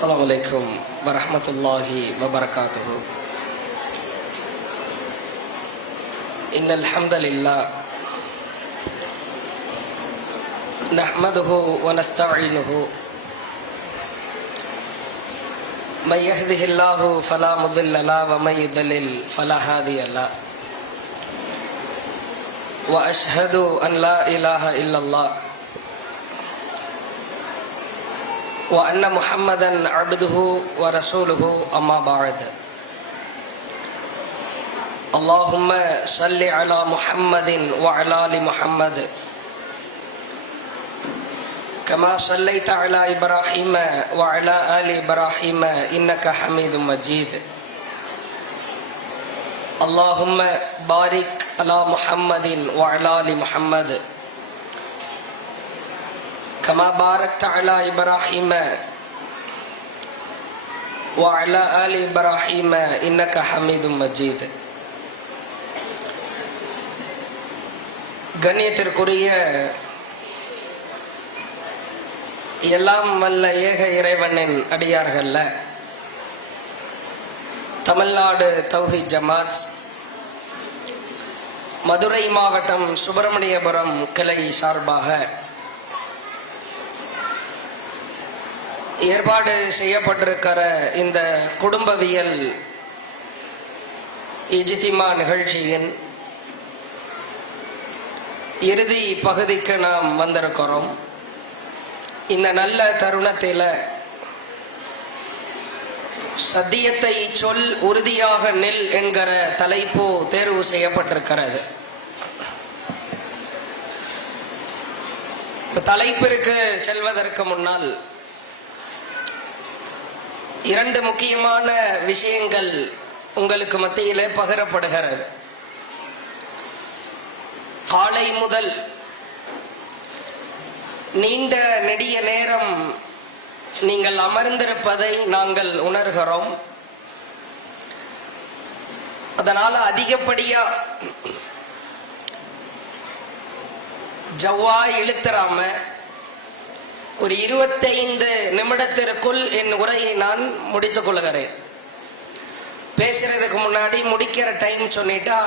السلام عليكم ورحمة الله وبركاته. إن الحمد لله نحمده ونستعينه من يهده الله فلا مضل له ومن يضلل فلا هادي له وأشهد أن لا إله إلا الله وأن محمدا عبده ورسوله أما بعد. اللهم صل على محمد وعلى آل محمد كما صليت على إبراهيم وعلى آل إبراهيم إنك حميد مجيد. اللهم بارك على محمد وعلى آل محمد كما باركت على إبراهيم وعلى آل إبراهيم إنك حميد مجيد. கண்ணியத்திற்குரிய எல்லாம் வல்ல ஏக இறைவனின் அடியார்கள்ல தமிழ்நாடு தௌஹீத் ஜமாத் மதுரை மாவட்டம் சுப்பிரமணியபுரம் கிளை சார்பாக ஏற்பாடு செய்யப்பட்டிருக்கிற இந்த குடும்பவியல் இஜ்திமா நிகழ்ச்சியின் இறுதி பகுதிக்கு நாம் வந்திருக்கிறோம். இந்த நல்ல தருணத்தில் சத்தியத்தை சொல் உறுதியாக நில் என்கிற தலைப்பு தேர்வு செய்யப்பட்டிருக்கிறது. தலைப்பிற்கு செல்வதற்கு முன்னால் இரண்டு முக்கியமான விஷயங்கள் உங்களுக்கு மத்தியிலே பகிரப்படுகிறது. காலை முதல் நீண்ட நெடிய நேரம் நீங்கள் அமர்ந்திருப்பதை நாங்கள் உணர்கிறோம். அதனால அதிகப்படியா ஜவ்வா இழுத்துறாம ஒரு 25 நிமிடத்திற்குள் என் உரையை நான் முடித்துக் கொள்கிறேன். பேசுறதுக்கு முன்னாடி முடிக்கிற டைம் சொல்லிட்டா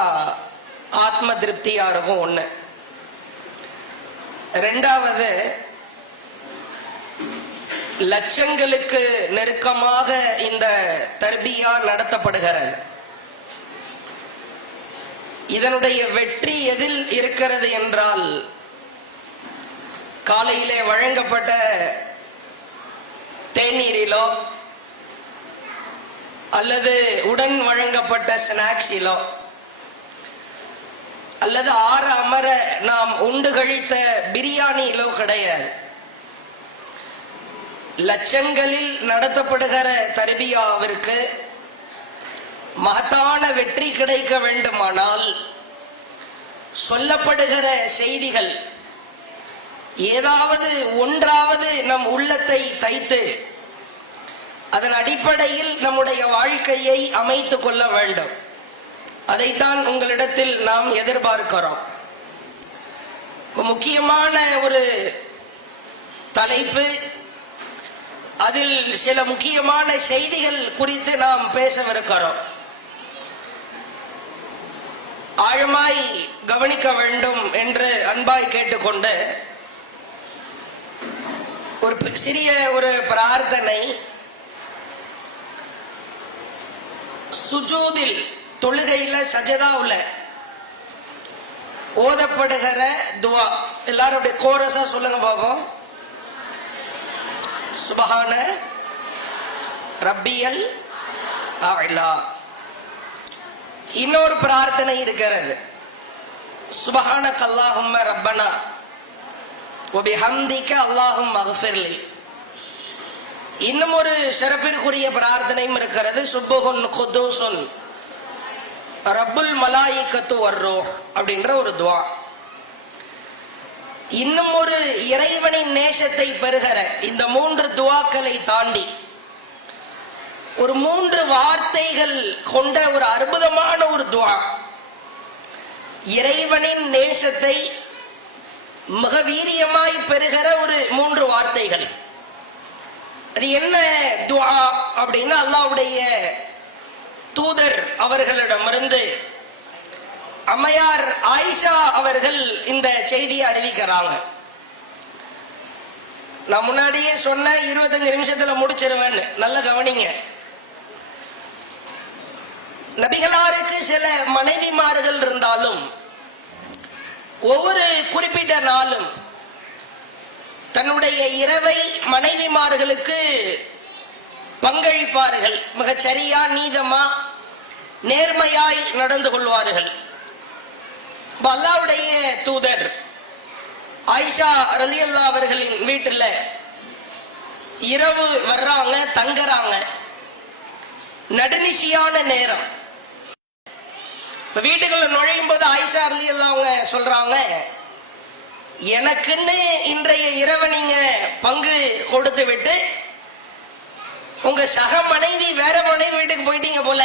ஆத்ம திருப்தியா இருக்கும். ஒண்ணு. ரெண்டாவது, லட்சங்களுக்கு நெருக்கமாக இந்த தர்பியா நடத்தப்படுகிறது. இதனுடைய வெற்றி எதில் இருக்கிறது என்றால், காலையிலே வழங்கப்பட்ட தேநீரிலோ அல்லது உடன் வழங்கப்பட்ட ஸ்நாக்ஸிலோ அல்லது ஆற அமர நாம் உண்டு கழித்த பிரியாணியிலோ கிடையாது. லட்சங்களில் நடத்தப்படுகிற தர்பியாவிற்கு மகத்தான வெற்றி கிடைக்க வேண்டுமானால் சொல்லப்படுகிற செய்திகள் ஏதாவது ஒன்றாவது நம் உள்ளத்தை தைத்து அதன் அடிப்படையில் நம்முடைய வாழ்க்கையை அமைத்துக் கொள்ள வேண்டும். அதைத்தான் உங்களிடத்தில் நாம் எதிர்பார்க்கிறோம். முக்கியமான ஒரு தலைப்பு, அதில் சில முக்கியமான செய்திகள் குறித்து நாம் பேசவிருக்கிறோம். ஆழமாய் கவனிக்க வேண்டும் என்று அன்பாய் கேட்டுக்கொண்டு ஒரு சிறிய ஒரு பிரார்த்தனை. சுஜூதில், தொழுகையில சஜதாவுல ஓதப்படுகிற துவா எல்லாரும் அப்படியே கோரஸா சொல்லுங்க பாப்போம். சுபஹான ரப்பியல் அலா. இன்னொரு பிரார்த்தனை இருக்கிறது. சுபஹானக அல்லாஹும்ம ரப்பனா வபிஹம்திக அல்லாஹும்ம அக்ஃபிர்லி. இன்னும் ஒரு சிறப்பிற்குரிய பிரார்த்தனையும் இருக்கிறது. சுப்ஹுன் குதூசுன் ரப்புல் மலாயிகத்து வர்ரூஹ் அப்படின்ற ஒரு துவா. இன்னும் ஒரு இறைவனின் நேசத்தை பெறுகிற இந்த 3 துவாக்களை தாண்டி ஒரு 3 வார்த்தைகள் கொண்ட ஒரு அற்புதமான ஒரு துவா. இறைவனின் நேசத்தை மிக வீரியமாய் பெறுகிற ஒரு 3 வார்த்தைகள். அது என்ன துஆ அப்படின்னா, அல்லாஹ்வுடைய தூதர் அவர்களிடமிருந்து அம்மையார் ஆயிஷா அவர்கள் இந்த செய்தியை அறிவிக்கிறாங்க. நான் முன்னாடியே சொன்ன 25 நிமிஷத்துல முடிச்சிருவேன், நல்ல கவனிங்க. நபிகளாருக்கு சில மனைவிமார்கள் இருந்தாலும் ஒவ்வொரு குறிப்பிட்ட நாளும் தன்னுடைய இரவை மனைவிமார்களுக்கு பங்களிப்பார்கள். மிகச் சரியா, நீதமா, நேர்மையாய் நடந்து கொள்வார்கள். அல்லாஹ்வுடைய தூதர் ஆயிஷா ரலியல்லாஹு அவர்களின் வீட்டுல இரவு வர்றாங்க, தங்குறாங்க. நடுநிசியான நேரம். வீட்டுக்குள்ள நுழையும் போது ஆயிஷா ரலியல்லாஹு அவங்க சொல்றாங்க, எனக்குன்னு இன்றைய இரவை நீங்க பங்கு கொடுத்து விட்டு உங்க சக மனைவி வேற மனைவி வீட்டுக்கு போயிட்டீங்க போல,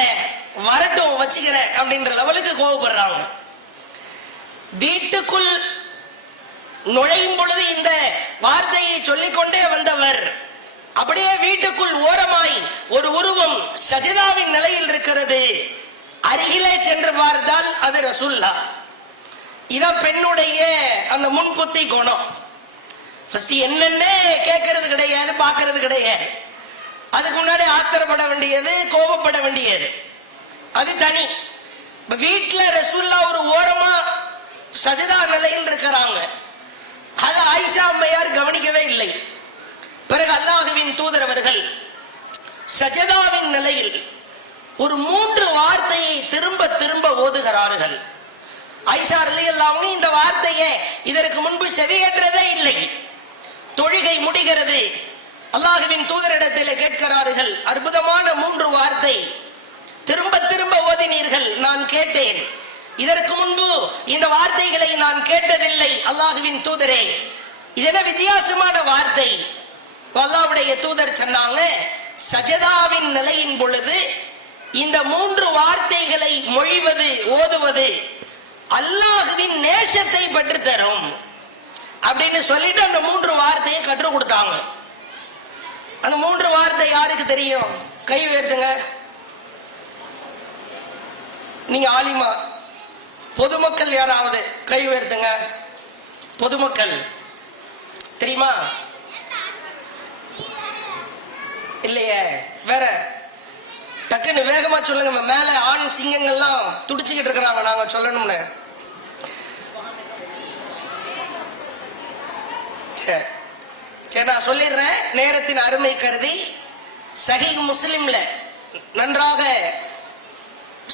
வரட்டும் வச்சுக்கிறேன் அப்படின்ற லெவலுக்கு கோவப்படுறாங்க. வீட்டுக்குள் நுழையும் பொழுது இந்த வார்த்தையை சொல்லிக்கொண்டே வந்தவர் அப்படியே வீட்டுக்குள் ஓரமாய் ஒரு உருவம் சஜிதாவின் நிலையில் இருக்கிறது. அருகிலே சென்று பார்த்தால் அது ரசூலுல்லாஹ். இதான் பெண்ணுடைய அந்த முன்புத்தி குணம். என்னென்ன கேட்கறது கிடையாது, பார்க்கறது கிடையாது. அதுக்கு முன்னாடி ஆத்திரப்பட வேண்டியது, கோபப்பட வேண்டியது, அது தனி. வீட்டுல ரசூலுல்லாஹ் ஒரு ஓரமா சஜிதா நிலையில் இருக்கிறாங்க. அது ஆயிஷா அம்மையார் கவனிக்கவே இல்லை. பிறகு அல்லாஹ்வின் தூதர் அவர்கள் சஜிதாவின் நிலையில் ஒரு 3 வார்த்தையை திரும்ப திரும்ப ஓதுகிறார்கள். ஆயிஷா ரலியல்லாஹு அன்ஹா இந்த வார்த்தையை இதற்கு முன்பு செவியேற்றதே இல்லை. தொழுகை முடிகிறது, அல்லாஹ்வின் தூதரிடத்தில் கேட்கிறார்கள், அற்புதமான 3 வார்த்தை திரும்ப திரும்ப ஓதினீர்கள், நான் கேட்டேன். இதற்கு முன்பு இந்த வார்த்தைகளை நான் கேட்டதில்லை அல்லாஹ்வின் தூதரே, இதென்ன வித்தியாசமான வார்த்தை? அல்லாஹ்வுடைய தூதர் சொன்னாங்க, சஜதாவின் நிலையின் பொழுது இந்த 3 வார்த்தைகளை மொழிவது, ஓதுவது அல்லாஹ்வின் நேசத்தை பெற்று தரும் அப்படின்னு சொல்லிட்டு அந்த 3 வார்த்தையை கற்றுக் கொடுத்தாங்க. அந்த 3 வார்த்தை யாருக்கு தெரியும்? கை உயர்த்துங்க. நீங்க ஆலிமா, பொதுமக்கள் யாராவது கை உயர்த்துங்க. பொதுமக்கள் தெரியுமா? இல்லையே, வேற டக்குன்னு வேகமா சொல்லுங்க. மேல ஆண் சிங்கங்கள்லாம் துடிச்சுக்கிட்டு இருக்கிறாங்க, நாங்க சொல்லணும்னு. சரி, நான் சொல்லிடுறேன் நேரத்தின் அருமை கருதி. சஹீஹ் முஸ்லிம்ல நன்றாக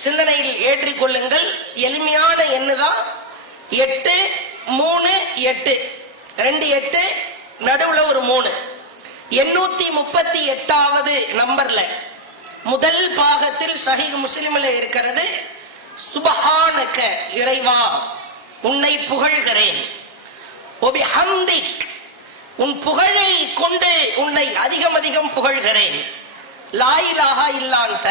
சிந்தனையில் ஏற்றிக்கொள்ளுங்கள். எளிமையான எண்ணுதான் 8 3 8, 2 8 நடுவுல ஒரு 3. 838வது நம்பர்ல முதல் பாகத்தில் சஹீஹ் முஸ்லிம்ல இருக்கிறது, சுப்ஹானக இறைவா உன்னை புகழ்கிறேன், ஒபிஹம்திக் உன் புகழை கொண்டு உன்னை அதிகம் அதிகம் புகழ்கிறேன், லா இலாஹா இல்லா அன்த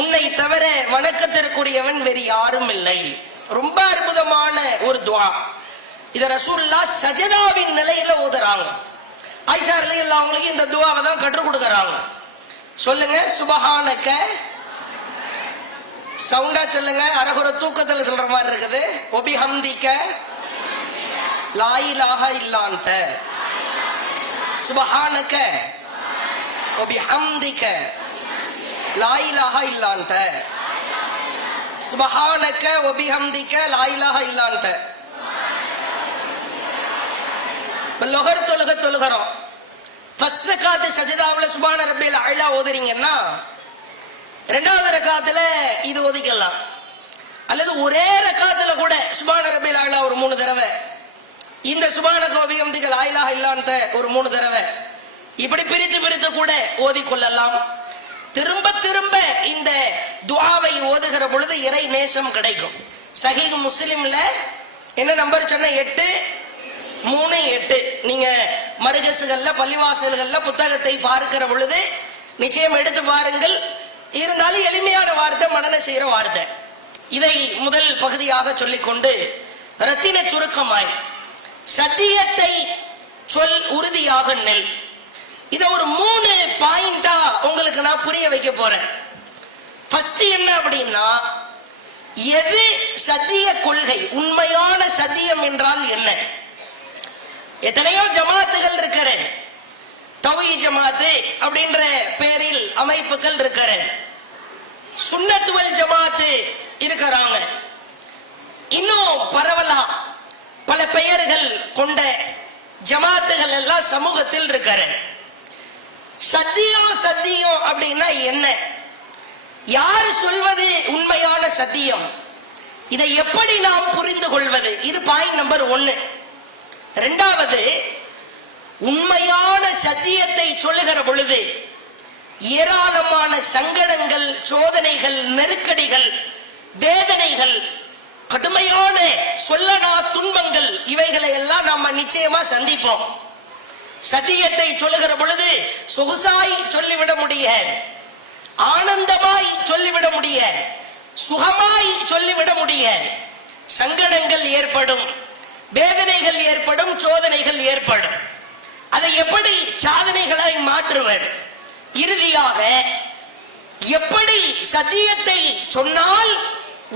உன்னை தவிர வணக்கத்திற்குரியவன் வேறு யாரும் இல்லை. ரொம்ப அற்புதமான ஒரு துஆ. இத ரசூலுல்லாஹ் சஜதாவின் நிலையில ஓதுறாங்க. ஆயிஷா ரலியல்லாஹு அவங்களுக்கு இந்த துஆவை தான் கற்றுக் கொடுக்கறாங்க. சொல்லுங்க, சுப்ஹானக, சவுண்டா சொல்லுங்க, அரகுர தூக்கத்துல சொல்ற மாதிரி இருக்குது. ஒபிஹம்திக லா இலாஹா இல்லா அன்த, சுப்ஹானக ஒபிஹம்திக லா இலாஹா இல்லா அன்த, சுப்ஹானக ஒபிஹம்திக லா இலாஹா இல்லா அன்த. லொஹர் தொழுக தொழுகிறோம். ஃபர்ஸ்ட் ரக்காத் சஜதாவுல சுப்ஹான ரப்பில் அலா ஓதுறீங்கன்னா, 2வது ரக்காத்துல இது ஓதிக்கலாம். அல்லது ஒரே ரக்காத்துல கூட சுப்ஹான ரப்பில் அலா ஒரு 3 தடவை, இந்த சுப்ஹானக வபிஹம்திக லா இலாஹா இல்லா அன்த ஒரு 3 தடவை, இப்படி பிரித்து பிரித்து கூட ஓதிக்கொள்ளலாம். திரும்ப திரும்ப இந்த துஆவை ஓதுகிற பொழுது இறை நேசம் கிடைக்கும். சஹீஹ் முஸ்லிம்ல என்ன நம்பர் சொன்ன? 8 3 8. நீங்க மருகசுகள்ல, பள்ளிவாசல்கள்ல புத்தகத்தை பார்க்கிற பொழுது நிச்சயம் எடுத்து பாருங்கள். இருந்தாலும் எளிமையான வார்த்தை, மனன செய்யற வார்த்தை. இதை முதல் பகுதியாக சொல்லிக்கொண்டு ரத்தின சுருக்கமாய், சத்தியத்தை சொல், உறுதியாக நெல். இத ஒரு 3 பாயிண்டா உங்களுக்கு நான் புரிய வைக்க போறேன். ஃபர்ஸ்ட் என்ன அப்படின்னா, எது சத்திய கொள்கை, உண்மையான சத்தியம் என்றால் என்ன? எத்தனையோ ஜமாத்துகள் இருக்கிற, தௌஹீத் ஜமாத்து அப்படின்ற பெயரில் அமைப்புகள் இருக்கிற, சுன்னத் வல் ஜமாத்து இருக்கிறாங்க, இன்னும் பரவலா பல பெயர்கள் கொண்ட ஜமாத்துகள் எல்லாம் சமூகத்தில் இருக்கிற. சத்தியம் சத்தியம் அப்படின்னா என்ன? யாரு சொல்வது உண்மையான சத்தியம்? இதை எப்படி நாம் புரிந்து கொள்வது? இது பாயிண்ட் நம்பர் 1. இரண்டாவது, உண்மையான சத்தியத்தை சொல்லுகிற பொழுது ஏராளமான சங்கடங்கள், சோதனைகள், நெருக்கடிகள், வேதனைகள், கடுமையான சொல்லனா துன்பங்கள், இவைகளை எல்லாம் நாம நிச்சயமா சந்திப்போம். சத்தியத்தை சொல்லுகிற பொழுது சொகுசாய் சொல்லிவிட முடியாது, ஆனந்தமாய் சொல்லிவிட முடியாது, சுகமாய் சொல்லிவிட முடியாது. சங்கடங்கள் ஏற்படும், வேதனைகள் ஏற்படும், சோதனைகள் ஏற்படும். அதை எப்படி சாதனைகளாய் மாற்றுவர்? இறுதியாக எப்படி சத்தியத்தை சொன்னால்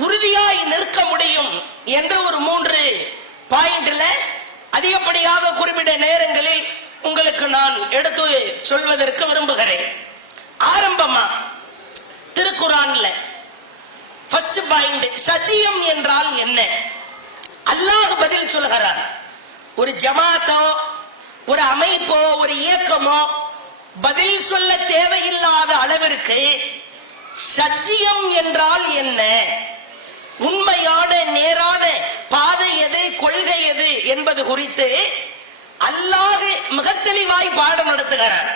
உறுதியாய் நிற்க முடியும் என்ற ஒரு 3 பாயிண்ட்ல அதிகப்படியாக குறிப்பிட்ட நேரங்களில் உங்களுக்கு நான் எடுத்து சொல்வதற்கு விரும்புகிறேன். ஆரம்பமா திருக்குரான்ல ஃபர்ஸ்ட் பாயிண்ட், சத்தியம் என்றால் என்ன? அல்லாஹ் பதில் சொல்கிறான். ஒரு ஜமாத்தோ, ஒரு அமைப்போ, ஒரு இயக்கமோ பதில் சொல்ல தேவையில்லாத அளவிற்கு சத்தியம் என்றால் என்ன, உண்மையான நேரான பாதை எது, கொள்கை எது என்பது குறித்து அல்லாஹ் மிக தெளிவாய் பாடம் நடத்துகிறார்.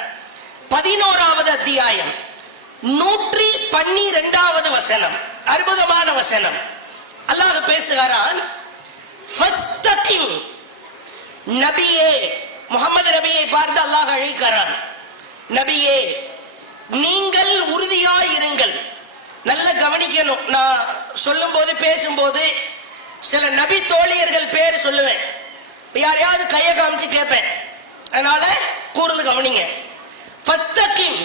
11வது அத்தியாயம் 112வது வசனம், அற்புதமான வசனம். அல்லாஹ் பேசுகிறான், ஃபஸ்தகிம். நபியே, முகமது நபியை பார்த்து அல்லாஹ் அழைக்கிறான், நபியே நீங்கள் உறுதியாய் இருங்கள். நல்ல கவனிக்கணும், நான் சொல்லும் போது பேசும்போது சில நபி தோழியர்கள் பேர் சொல்லுவேன், யாரையாவது கையை காமிச்சு கேட்பேன், அதனால கூர்ந்து கவனிங்க. ஃபஸ்தகிம்,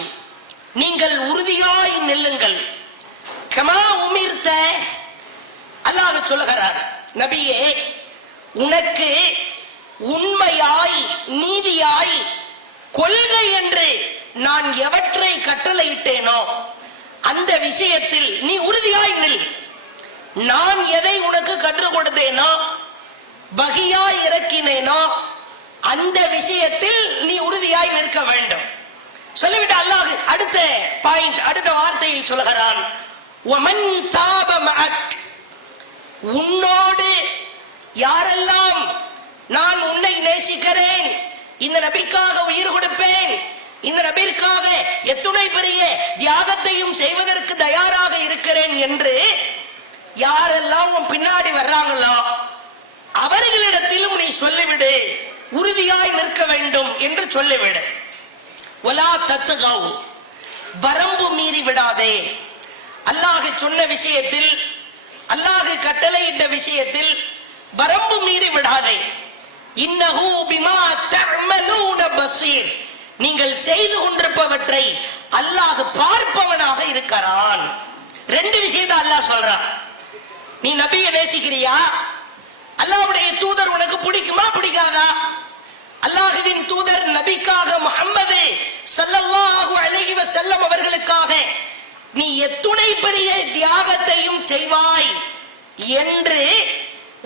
நீங்கள் உறுதியாய் நில்லுங்கள். கமா உமிர்த்த, அல்லாஹ் சொல்லுகிறார், நபியே உனக்கு உண்மையாய் நீதியாய் கொள்கை என்று நான் எவற்றை கட்டளையிட்டேனோ அந்த விஷயத்தில் நீ உறுதியாய் நில். நான் எதை உனக்கு கற்றுக் கொடுத்தேனோ, வகியாய் இறக்கினேனோ அந்த விஷயத்தில் நீ உறுதியாய் நிற்க வேண்டும். சொல்லிவிட்டு அல்லாஹ் அடுத்த பாயிண்ட், அடுத்த வார்த்தையில் சொல்கிறான், வமன் தாப மஅக். உன்னோடு யாரெல்லாம் நான் உன்னை நேசிக்கிறேன், இந்த நபிக்காக உயிர் கொடுப்பேன், இந்த நபிற்காக எத்துணை பெரிய தியாகத்தையும் செய்வதற்கு தயாராக இருக்கிறேன் என்று யாரெல்லாம் உன் பின்னாடி வர்றாங்களோ அவர்களிடத்திலும் நீ சொல்லிவிடு, உறுதியாய் நிற்க வேண்டும் என்று சொல்லிவிடு. ஒலா தத்துகவ், வரம்பு மீறி விடாதே. அல்லாஹ் சொன்ன விஷயத்தில், அல்லாஹ் கட்டளையிட்ட விஷயத்தில் வரம்பு மீறி விடாதே. இன்னஹு பிமா தஅமலூன பஸீர். நீங்கள் செய்து கொண்டிருப்பவற்றை அல்லாஹ் பார்ப்பவனாக இருக்கிறான். 2 விஷயத்தை அல்லாஹ் சொல்றான். நீ நபியை நேசிக்கிறியா? அல்லாஹ்வுடைய தூதர் உனக்கு பிடிக்குமா பிடிக்காதா? அல்லாஹ்வின் தூதர் நபிக்காக முஹம்மது ஸல்லல்லாஹு அலைஹி வஸல்லம் அவர்களுக்காக நீ எத்துணை பெரிய தியாகத்தையும் செய்வாய் என்று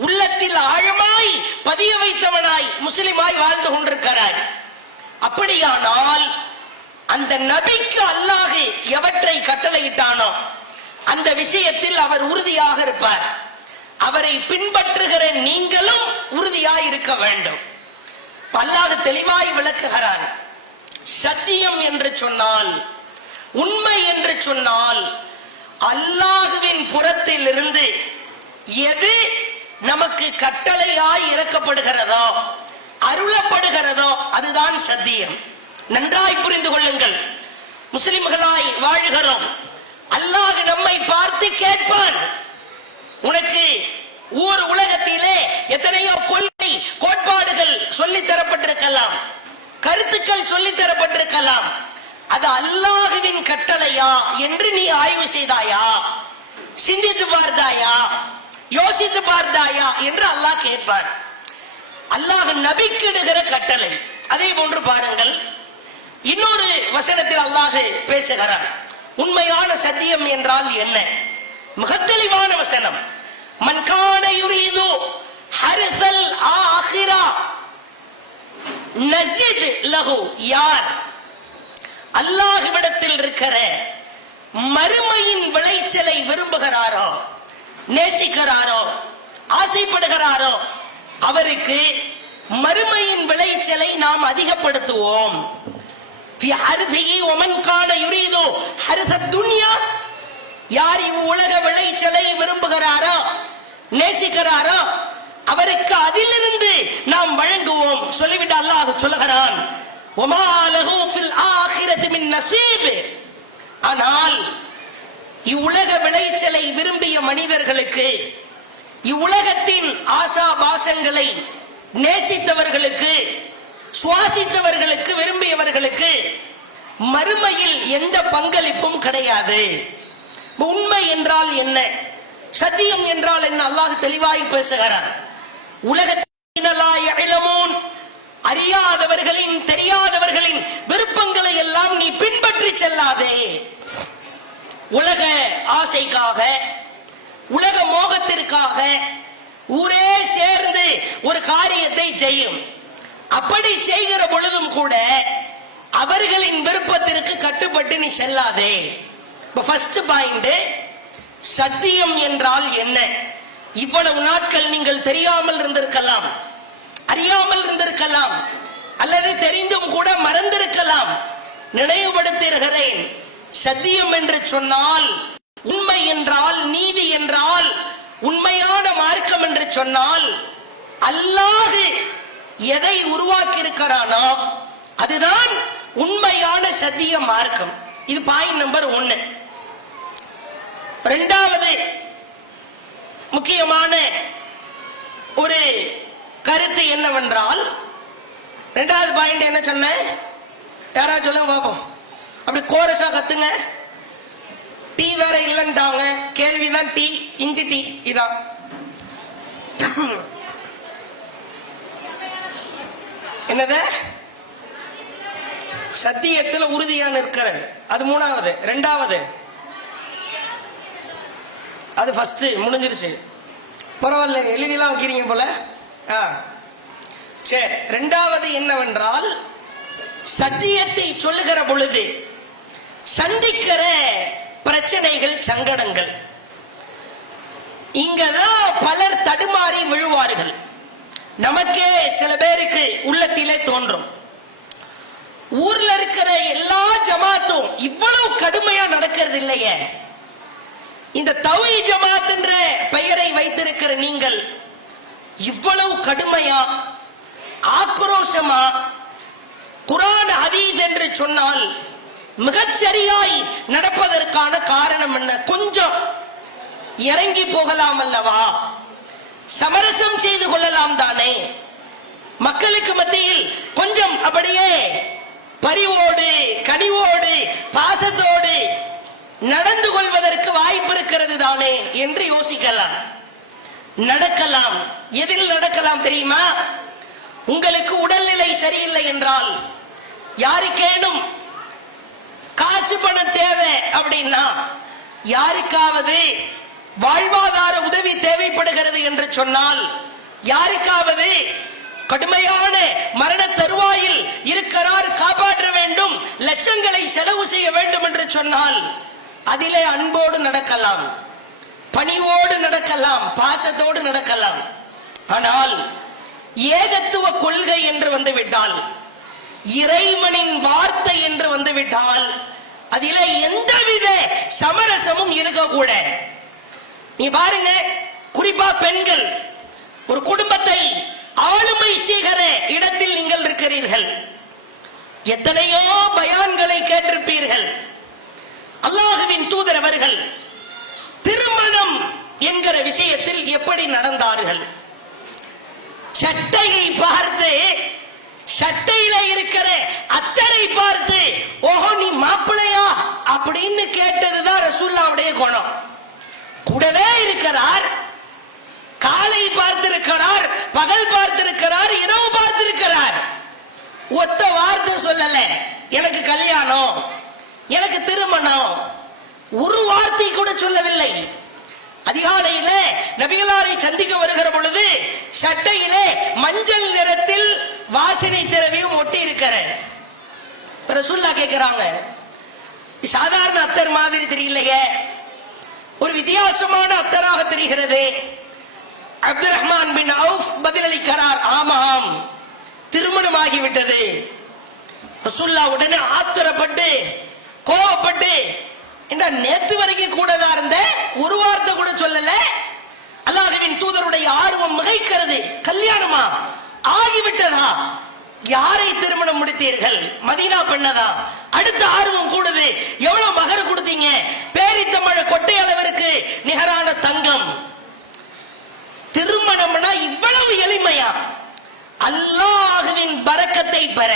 உள்ளத்தில் ஆழமாய் பதிய வைத்தவனாய் முஸ்லிமாய் வாழ்ந்து கொண்டிருக்கிறாய். அப்படியானால் அந்த நபிக்கு அல்லாஹ் எவற்றை கட்டளையிட்டானோ அந்த விஷயத்தில் அவர் உறுதியாக இருப்பார். அவரை பின்பற்றுகிற நீங்களும் உறுதியாய் இருக்க வேண்டும். அல்லாஹ் தெளிவாய் விளக்குகிறான். சத்தியம் என்று சொன்னால், உண்மை என்று சொன்னால், அல்லாஹ்வின் புறத்தில் இருந்து எது நமக்கு கட்டளையாய் இறக்கப்படுகிறதோ, அருளப்படுகிறதோ அதுதான் சத்தியம். நன்றாய் புரிந்து கொள்ளுங்கள். முஸ்லிம்களாய் வாழ்கிறோம். அல்லாஹ் நம்மை பார்த்து கேட்பான். உனக்கு ஊர் உலகத்திலே எத்தனையோ கொள்கை கோட்பாடுகள் சொல்லி தரப்பட்டிருக்கலாம், கருத்து கருத்துக்கள் சொல்லித் தரப்பட்டிருக்கலாம். அது அல்லாஹ்வின் கட்டளையா என்று நீ ஆய்வு செய்தாயா, சிந்தித்து பார்த்தாயா, யோசித்து பார்த்தாயா என்று அல்லாஹ் கேட்பார். அல்லாஹ் நபிக்கு இடுகிற கட்டளை. அதே போன்று பாருங்கள், இன்னொரு வசனத்தில் அல்லாஹ் பேசுகிறார். உண்மையான சத்தியம் என்றால் என்ன? மிக தெளிவான வசனம். மன் கான யுரீது ஹர்ஸல் ஆখিরা நஸித் லஹு, யார் அல்லாஹ்விடத்தில் இருக்கிற மறுமையின் விளைச்சலை விரும்புகிறாரோ, நேசிக்கிறாரோ, ஆசைப்படுகிறாரோ, அவருக்கு மறுமையின் விளைச்சலை நாம் அதிகப்படுத்துவோம். யார் உலக விளைச்சலை விரும்புகிறாரோ, நேசிக்கிறாரோ, அவருக்கு அதிலிருந்து நாம் வழங்குவோம். சொல்லிவிட்டு அல்லாஹ் சொல்லுகிறான், ஆனால் இவ்வுலக விளைச்சலை விரும்பிய மனிதர்களுக்கு, இவ்வுலகத்தின் ஆசா பாசங்களை நேசித்தவர்களுக்கு, சுவாசித்தவர்களுக்கு, விரும்பியவர்களுக்கு மறுமையில் எந்த பங்களிப்பும் கிடையாது. உண்மை என்றால் என்ன, சத்தியம் என்றால் என்ன அல்லாஹ் தெளிவாய் பேசுகிறார். உலகத்தின் அறியாதவர்களின், தெரியாதவர்களின் விருப்பங்களை எல்லாம் நீ பின்பற்றி செல்லாதே. உலக ஆசைக்காக, உலக மோகத்திற்காக ஊரே சேர்ந்து ஒரு காரியத்தை செய்யும். அப்படி செய்கிற பொழுதும் கூட அவர்களின் விருப்பத்திற்கு கட்டுப்பட்டு நீ செல்லாதே. ஃபர்ஸ்ட் பாயிண்ட், சத்தியம் என்றால் என்ன? இவ்வளவு நாட்கள் நீங்கள் தெரியாமல் இருந்திருக்கலாம், அறியாமல் இருந்திருக்கலாம், அல்லது தெரிந்தும் கூட மறந்திருக்கலாம். நினைவுபடுத்துகிறேன், சத்தியம் என்று சொன்னால், உண்மை என்றால், நீதி என்றால், உண்மையான மார்க்கம் என்று சொன்னால், அல்லாஹ் எதை உருவாக்கி இருக்கிறானோ அதுதான் உண்மையான சத்திய மார்க்கம். இது பாயிண்ட் நம்பர் 1. இரண்டாவது முக்கியமான ஒரு கருத்து என்னவென்றால், இரண்டாவது பாயிண்ட் என்ன சொன்ன? யாராவது சொல்லுங்க பாப்போம். அப்படி கோரஸா கத்துங்க. டீ வேற இல்லைன்ட்டாங்க. கேள்விதான் டீ, இஞ்சி டீ இதான். என்னது? சத்தியத்தில் உறுதியான இருக்கிறது. அது 3வது. இரண்டாவது, அது ஃபர்ஸ்ட் முடிஞ்சிருச்சு. பரவாயில்ல, எழுதிலாம் வைக்கிறீங்க போல. சரி, இரண்டாவது என்னவென்றால், சத்தியத்தை சொல்லுகிற பொழுது சந்திக்கிற பிரச்சனைகள், சங்கடங்கள், இங்கதான் பலர் தடுமாறி விழுவார்கள். நமக்கே சில பேருக்கு உள்ளத்திலே தோன்றும், ஊர்ல இருக்கிற எல்லா ஜமாத்தும் இவ்வளவு கடுமையா நடக்கிறது இல்லையே, இந்த தௌஹீ ஜமாத் என்ற பெயரை வைத்திருக்கிற நீங்கள் இவ்வளவு கடுமையா, ஆக்ரோஷமா குர்ஆன் ஹதீஸ் என்று சொன்னால் மிகச்சரியாய் நடப்பதற்கான காரணம் என்ன? கொஞ்சம் இறங்கி போகலாம் அல்லவா? சமரசம் செய்து கொள்ளலாம் தானே? மக்களுக்கு மத்தியில் கொஞ்சம் அப்படியே பரிவோடு, கனிவோடு, பாசத்தோடு நடந்து கொள்வதற்கு வாய்ப்பு இருக்கிறது தானே என்று யோசிக்கலாம். நடக்கலாம். எதில் நடக்கலாம் தெரியுமா? உங்களுக்கு உடல்நிலை சரியில்லை என்றால், யாருக்கேனும் காசு பணம் தேவை அப்படின்னா, யாருக்காவது வாழ்வாதார உதவி தேவைப்படுகிறது என்று சொன்னால், யாருக்காவது கடுமையான மரண தருவாயில் இருக்கிறார், காப்பாற்ற வேண்டும், லட்சங்களை செலவு செய்ய வேண்டும் என்று சொன்னால், அதிலே அன்போடு நடக்கலாம், பணிவோடு நடக்கலாம், பாசத்தோடு நடக்கலாம். ஆனால் ஏகத்துவ கொள்கை என்று வந்துவிட்டால், இறைவனின் வார்த்தை என்று வந்துவிட்டால், அதிலே எந்தவித சமரசமும் இருக்கக்கூட. நீ பாருங்க, குறிப்பா பெண்கள், ஒரு குடும்பத்தை ஆளுமை செய்கிற இடத்தில் நீங்கள் இருக்கிறீர்கள். எத்தனையோ பயான்களை கேட்டிருப்பீர்கள். அல்லாஹ்வின் தூதர் அவர்கள் திருமணம் என்கிற விஷயத்தில் எப்படி நடந்தார்கள்? சட்டையை பார்த்து சட்டையில இருக்கிற அத்தரை பார்த்து ஓஹோ நீ மாப்பிள்ளையா அப்படின்னு கேட்டதுதான் ரசூலுல்லாஹ்வுடைய குணம். கூடவே இருக்கிறார், காலை பார்த்திருக்கிறார், பகல் பார்த்திருக்கிறார், இரவு பார்த்திருக்கிறார். ஒத்த வார்த்தை சொல்லல எனக்கு கல்யாணம், எனக்கு திருமணம், ஒரு வார்த்தை கூட சொல்லவில்லை. அதிகாலையில நபிகளாரை சந்திக்க வருகிற பொழுது சட்டையிலே மஞ்சள் நிறத்தில் வாசனை திரவியம் ஒட்டி இருக்கிற ரசூலுல்லாஹ் கேட்கிறாங்க, சாதாரண அத்தர் மாதிரி தெரியலையே, ஒரு வித்தியாசமான அத்தராக தெரிகிறது. அப்துல் ரஹ்மான் பின் அவுஃப் பதிலளிக்கிறார், ஆமாம் திருமணமாகிவிட்டது. ரசூலுல்லாஹ் உடனே ஆத்திரப்பட்டு கோபப்பட்டு, நேத்து வரைக்கும் கூட தான் இருந்த, ஒரு வார்த்தை கூட சொல்லல. அல்லாஹ்வின் தூதருடைய ஆர்வம் மிகைக்கிறது. கல்யாணமா ஆகிவிட்டதா? யாரை திருமணம் முடித்தீர்கள்? மதீனா பெண்ணதா? அடுத்த ஆர்வம் கூடுது. எவ்வளவு மகர் கொடுத்தீங்க? பேரித்தமிழ கொட்டை அளவிற்கு நிகரான தங்கம். திருமணம்னா இவ்வளவு எளிமையா? அல்லாஹ்வின் பரக்கத்தை பெற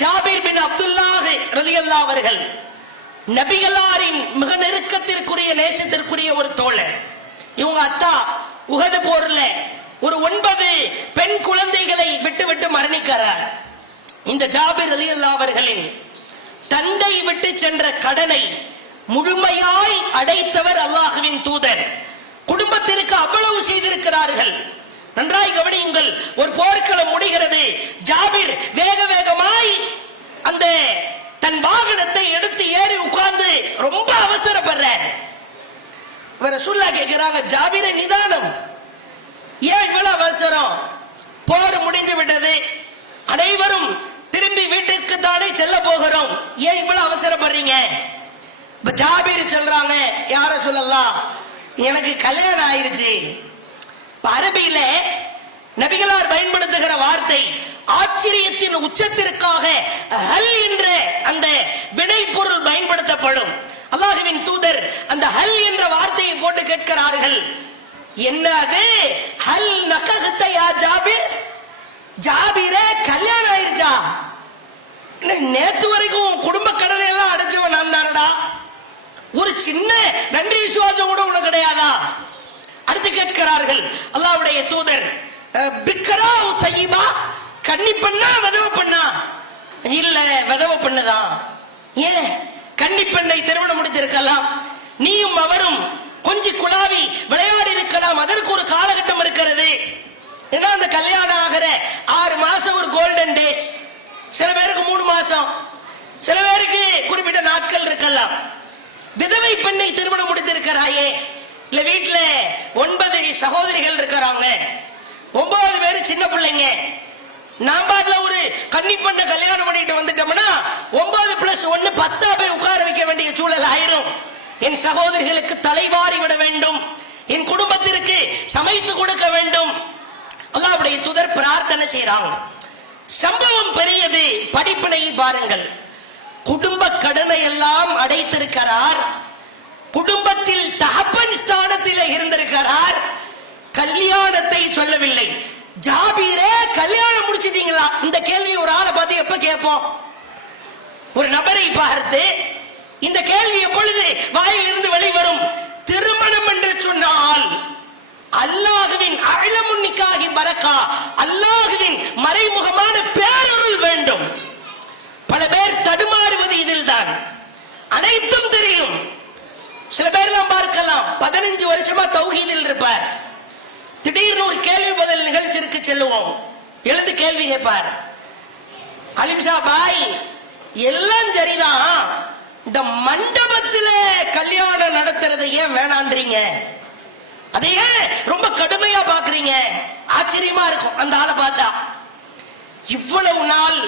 ஜாபிர் பின் அப்துல்லாஹ் ரலியல்லாஹு அவர்கள் நபிகளாரின் மிக நெருக்கத்திற்குரிய நேசத்திற்குரிய ஒரு தோழர். இவங்க அத்தா உஹது போர்ல ஒரு 9 பெண் குழந்தைகளை விட்டு மரணிக்கிறார். இந்த ஜாபிர் ரலியல்லாஹு அவர்களின் தந்தை விட்டு சென்ற கடனை முழுமையாய் அடைத்தவர் அல்லாஹ்வின் தூதர். குடும்பத்திற்கு அவ்வளவு செய்திருக்கிறார்கள். நன்றாய் கவனியுங்கள். ஒரு போர்க்களம் முடிகிறது. ஜாபிர் வேக வேகமாய் அந்த தன் வாகனத்தை எடுத்து ஏறி உட்கார்ந்து ரொம்ப அவசரப்படுறார். ரசூலுல்லாஹ் கேட்கிறாங்க, ஜாபிரே நிதானம், ஏன் இவ்வளவு அவசரம்? போர் முடிந்து விட்டது, அனைவரும் திரும்பி வீட்டுக்கு தானே செல்ல போகிறோம், ஏன் இவ்வளவு அவசரப்படுறீங்க? ஜாபிர் சொல்றாங்க, யார சொல்லலாம், எனக்கு கல்யாணம் ஆயிருச்சு. அரபியில நபிகளார் பயன்படுத்துகிற வார்த்தை ஆச்சரியத்தின் உச்சத்திற்காக ஹல் என்ற அந்த வினை பொருள் பயன்படுத்தப்படும். அல்லாஹ்வின் தூதர் அந்த ஹல் என்ற வார்த்தையை போட்டு கேட்கிறார்கள், என்னது ஹல் நகஹத யா ஜாபிர்? ஜாபிரே கல்யாணம் ஆயிருச்சா? நேத்து வரைக்கும் குடும்ப கடனை எல்லாம் அடைச்சவன் நான் தானடா, ஒரு சின்ன நன்றி விசுவாசம் கூட உனக்கு கிடையாதா? அடுத்து கேட்கிறார்கள், அல்லாஹ்வுடைய தூதர் பிக்ரா சையிபா, கன்னி பண்ணா விதவ பண்ணா? இல்ல விதவ பண்ணதான். ஏன்? கன்னி பெண்ணை திருமணம் முடித்திருக்கலாம், நீயும் அவரும் கொஞ்சி குழாவி விளையாடி இருக்கலாம், அதற்கு ஒரு காலகட்டம் இருக்கிறது. ஏன்னா அந்த கல்யாணம் ஆகிற 6 மாசம் ஒரு கோல்டன் டேஸ், சில பேருக்கு 3 மாசம், சில பேருக்கு குறிப்பிட்ட நாட்கள் இருக்கலாம். விதவை பெண்ணை திருமணம் முடித்திருக்கிறாயே, இல்ல வீட்டுல 9 சகோதரிகள் இருக்கிறாங்க, 9 பேரு சின்ன பிள்ளைங்க, நான் பாட்டுல ஒரு கன்னி பண்ண கல்யாணம் பண்ணிட்டு வந்துட்டோம்னா 9+1 10 போய் உட்கார வைக்க வேண்டிய சூழல் ஆயிரும். என் சகோதரிகளுக்கு தலைவாரி விட வேண்டும், என் குடும்பத்திற்கு சமைத்து கொடுக்க வேண்டும். அல்லாஹ்வுடைய தூதர் பிரார்த்தனை செய்றாங்க. சம்பவம் பெரியது, படிப்பினை பாருங்கள். குடும்ப கடனை எல்லாம் அடைத்திருக்கிறார், குடும்பத்தில் தகப்பன் ஸ்தானத்தில் இருந்திருக்கிறார், கல்யாணத்தை சொல்லவில்லை. ஜாபீரே கல்யாணம் முடிச்சிட்டீங்களா? இந்த கேள்வி ஒரு ஆளை பார்த்து எப்ப கேட்போம்? ஒரு நபரை பார்த்து இந்த கேள்வி எப்பொழுது வாயில் இருந்து வெளிவரும்? திருமணம் என்று சொன்னால் அல்லாஹ்வின் அலமுன் நிக்காஹி பரக்கா, அல்லாஹ்வின் மறைமுகமான பேரருள் வேண்டும். பல பேர் தடுமாறுவது இதில்தான். அனைத்தும் தெரியும். சில பேர்லாம் பார்க்கலாம் 15 வருஷமா தௌஹீதில் இருப்பார், திடீர்னு ஒரு கேள்வி பதில் நிகழ்ச்சிக்கு செல்லுவோம், எழுந்து கேள்வி கேட்பார், அலிம்ஷா பாய் எல்லாம் சரிதான், இந்த மண்டபத்தில் கல்யாணம் நடத்துறது ஏன் வேணான்றீங்க? அதையே ரொம்ப கடுமையா பாக்குறீங்க? ஆச்சரியமா இருக்கும் அந்த ஆளை பார்த்தா. இவ்வளவு நாள்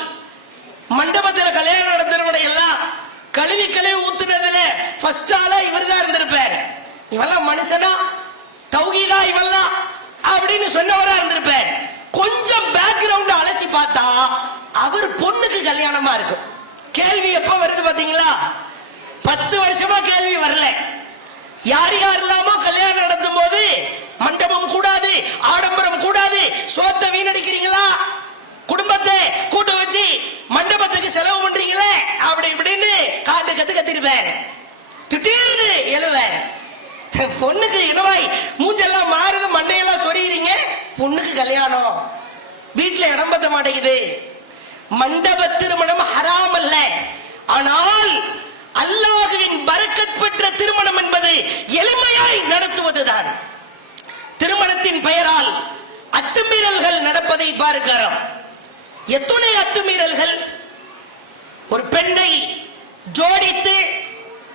மண்டபத்தில் கல்யாணம் நடத்துறவனை எல்லாம் கழுவி ஊத்துனதுல ஃபர்ஸ்ட் ஆளா இவர் தான் இருந்திருப்பார். இவெல்லாம் மனுஷனா, தௌஹீதா இவெல்லாம் அப்படின்னு சொன்னவரா இருந்திருப்பார். கொஞ்சம் பேக்ரவுண்ட் அலசி பார்த்தா அவர் பொண்ணுக்கு கல்யாணமா இருக்கும். கேள்வி எப்ப வருது பாத்தீங்களா? 10 வருஷமா கேள்வி வரல. யார் யாரெல்லாமோ கல்யாணம் நடத்தும் போது மண்டபம் கூடாது, ஆடம்பரம் கூடாது, சோத்தை வீணடிக்கிறீங்களா, குடும்பத்தை இது வேற. திடீர்னு எழுவ பொண்ணுக்கு என்னவாய் மூஞ்செல்லாம் மாறுது, மண்டையெல்லாம் சொறியறீங்க. பொண்ணுக்கு கல்யாணம், வீட்டுல இடம் பத்த மாட்டேங்குது. மண்டப திருமணம் ஹராம் அல்ல, ஆனால் அல்லாஹ்வின் பரக்கத் பெற்ற திருமணம் என்பது எளிமையாய் நடத்துவதுதான். திருமணத்தின் பெயரால் அத்துமீறல்கள் நடப்பதை பார்க்கிறோம். எத்துணை அத்துமீறல்கள்! ஒரு பெண்ணை ஜோடித்து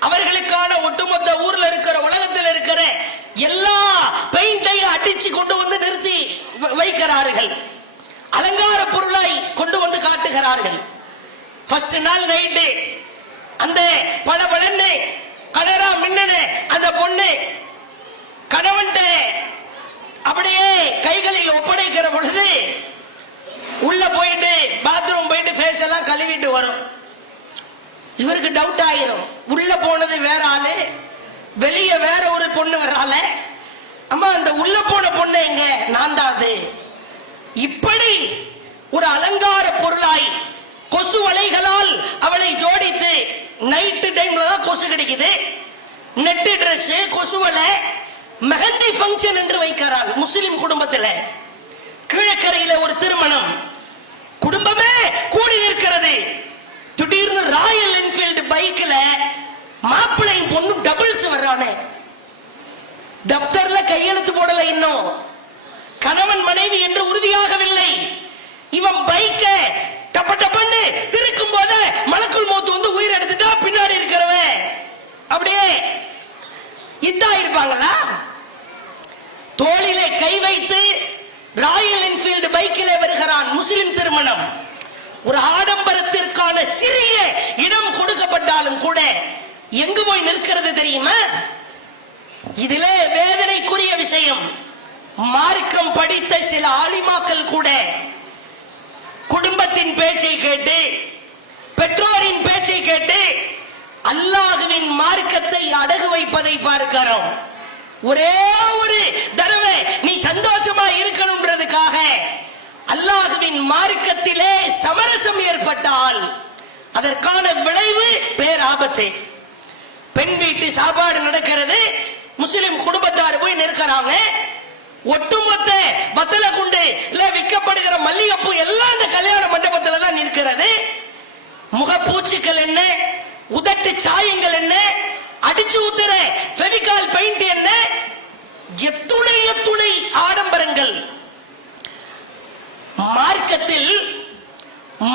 அவர்களுக்கான ஒட்டுமொத்த ஊர்ல இருக்கிற உலகத்தில் இருக்கிற எல்லா பெயிண்டையும் அடிச்சு கொண்டு வந்து நிறுத்தி வைக்கிறார்கள். அலங்கார பொருளாய் கொண்டு வந்து காட்டுகிறார்கள். ஃபர்ஸ்ட் நாள் நைட்டு அந்த பளபளன்னு கலரா மின்னனு அந்த பொண்ணு கணவன் அப்படியே கைகளில் ஒப்படைக்கிற பொழுது உள்ள போயிட்டு பாத்ரூம் போயிட்டு ஃபேஸ் எல்லாம் கழுவிட்டு வரும். இவருக்கு டவுட் ஆயிரும், உள்ள போனது வேற ஆளு, வெளியே வேற ஒரு பொண்ணு வரால. அம்மா அந்த உள்ள போன பொண்ணு எங்க? நான் தான் அது. இப்படி ஒரு அலங்கார பொருளாய் கொசு வலைகளால் அவளை ஜோடித்து, நைட்டு டைம்ல தான் கொசு கிடைக்குது, நெட்டு டிரஸ், கொசு வலை, மெஹந்தி ஃபங்க்ஷன் என்று வைக்கிறான் முஸ்லிம் குடும்பத்தில். கீழக்கரையில ஒரு திருமணம், குடும்பமே கூடி நிற்கிறது. திடீர்னு ராயல் என்ஃபீல்டு பைக்ல மாப்பிள்ளையும் பொண்ணும் டபுள்ஸ் வர்றானே. தப்தர்ல கையெழுத்து போடல, இன்னும் கணவன் மனைவி என்று உறுதியாகவில்லை. இவன் பைக்க டப்ப டப்பன்னு திருக்கும் போது மலக்குள் மௌத் வந்து உயிர் எடுத்துட்டா பின்னாடி இருக்கிறவன் அப்படியே இதா இருப்பாங்களா? தோளிலே கை வைத்து ராயல் என்ஃபீல்டு பைக்கிலே வருகிறான். முஸ்லிம் திருமணம். ஒரு ஆடம்பரத்திற்கான சிறிய இடம் கொடுக்கப்பட்டாலும் கூட எங்கு போய் நிற்கிறது தெரியுமா? இதிலே வேதனைக்குரிய விஷயம், மார்க்கம் படித்த சில ஆலிமாக்கள் கூட குடும்பத்தின் பேச்சை கேட்டு, பெற்றோரின் பேச்சை கேட்டு அல்லாஹ்வின் மார்க்கத்தை அடகு வைப்பதை பார்க்கிறோம். ஒரே ஒரு தடவை நீ சந்தோஷமா இருக்கணும்ன்றதுக்காக அல்லாஹ்வின் மார்க்கத்திலே சமரசம் ஏற்பட்டால் அதற்கான விளைவு பேராபத்து. பெண் வீட்டு சாப்பாடு நடக்கிறது, முஸ்லிம் குடும்பத்தார் போய் நிற்கிறாங்க. ஒட்டுமொத்த பத்தல குண்டு இல்ல விற்கப்படுகிற மல்லிகைப்பூ எல்லாம் இந்த கல்யாண மண்டபத்தில் தான் நிற்கிறது. முகப்பூச்சிகள் என்ன, உதட்டு சாயங்கள் என்ன, அடிச்சு ஊத்துற ஃபெவிகால் பெயிண்ட் என்ன, எத்துணை எத்துணை ஆடம்பரங்கள். மார்க்கத்தில்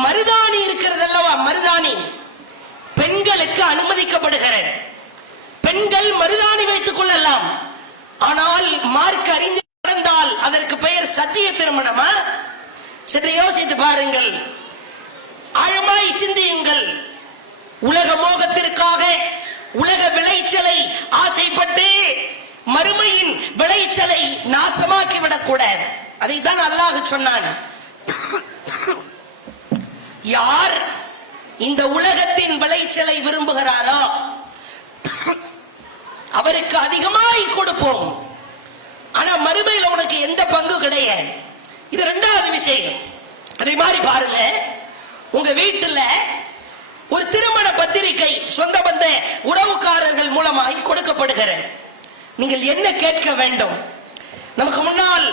மருதாணி இருக்கிறது அல்லவா, மருதாணி பெண்களுக்கு அனுமதிக்கப்படுகிறது. பெண்கள் மருதாணி வைத்துக் கொள்ளலாம். ஆனால் மார்க்க அறிஞர் நடந்தால் அதற்கு பெயர் சத்திய திருமணமா? சற்று யோசித்து பாருங்கள், ஆழமாய் சிந்தியுங்கள். உலக மோகத்திற்காக உலக விளைச்சலை ஆசைப்பட்டு மறுமையின் விளைச்சலை நாசமாக்கி விடக்கூடாது. அதைத்தான் அல்லாஹ் சொன்னான். யார் இந்த உலகத்தின் விளைச்சலை விரும்புகிறாரோ அவருக்கு அதிகமாய் கொடுப்போம், ஆனா மறுமையில் உனக்கு எந்த பங்கு கிடையாது. இது இரண்டாவது விஷயம். அதே மாதிரி பாருங்க, உங்க வீட்டுல ஒரு திருமண பத்திரிகை சொந்த பந்த உறவுக்காரர்கள் மூலமாய் கொடுக்கப்படுகிறது. நீங்கள் என்ன கேட்க வேண்டும்? நமக்கு முன்னால்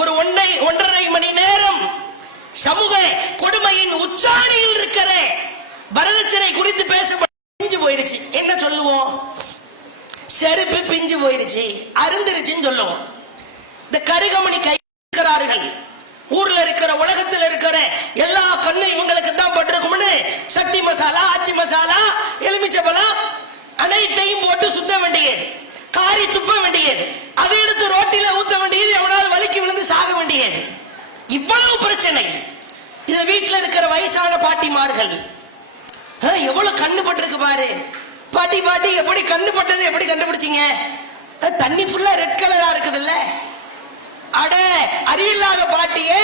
ஒரு 1.5 மணி நேரம் சமூக கொடுமையின் உச்சாணியில் இருக்கிற வரதட்சணை குறித்து பேச போயிருச்சு. என்ன சொல்லுவோம்? செருப்பு பிஞ்சு போயிருச்சு, அருந்திருச்சுன்னு சொல்லுவோம். இந்த கருகமணி கைக்கிறார்கள். ஊர்ல இருக்கிற உலகத்தில் இருக்கிற எல்லா கண்ணு இவங்களுக்கு தான் பட்டிருக்கும்னு சக்தி மசாலா, ஆச்சி மசாலா, எலுமிச்சை பழம் அனைத்தையும் போட்டு சுத்த வேண்டியது, காரி துப்ப வேண்டியது, அதை எடுத்து ரோட்டில ஊத்த வேண்டியது, எவனாவது வலிக்கு விழுந்து சாக வேண்டியது. இவ்வளவு பிரச்சனை. இது வீட்டில் இருக்கிற வயசான பாட்டிமார்கள் எவ்வளவு கண்ணு பட்டிருக்கு பாரு. பாட்டி பாட்டி எப்படி கண்ணு பட்டது எப்படி கண்டுபிடிச்சீங்க? தண்ணி ஃபுல்லா ரெட் கலரா இருக்குதுல்ல. அட அறிவில்லாத பாட்டியே,